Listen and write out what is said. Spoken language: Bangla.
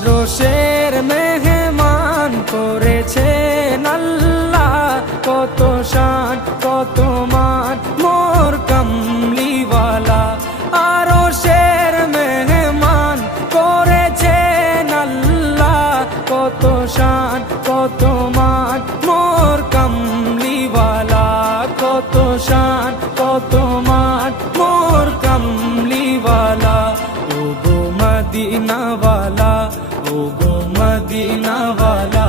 আরশের মেহমান করেছেন আল্লাহ, কত শান কত মান মোর কামলিওয়ালা। আরশের মেহমান করেছেন আল্লাহ, কত শান কত মান মোর কামলিওয়ালা, কত শান কত মান মোর কামলিওয়ালা। ওগো মদিনাওয়ালা, ওগো মদিনাওয়ালা,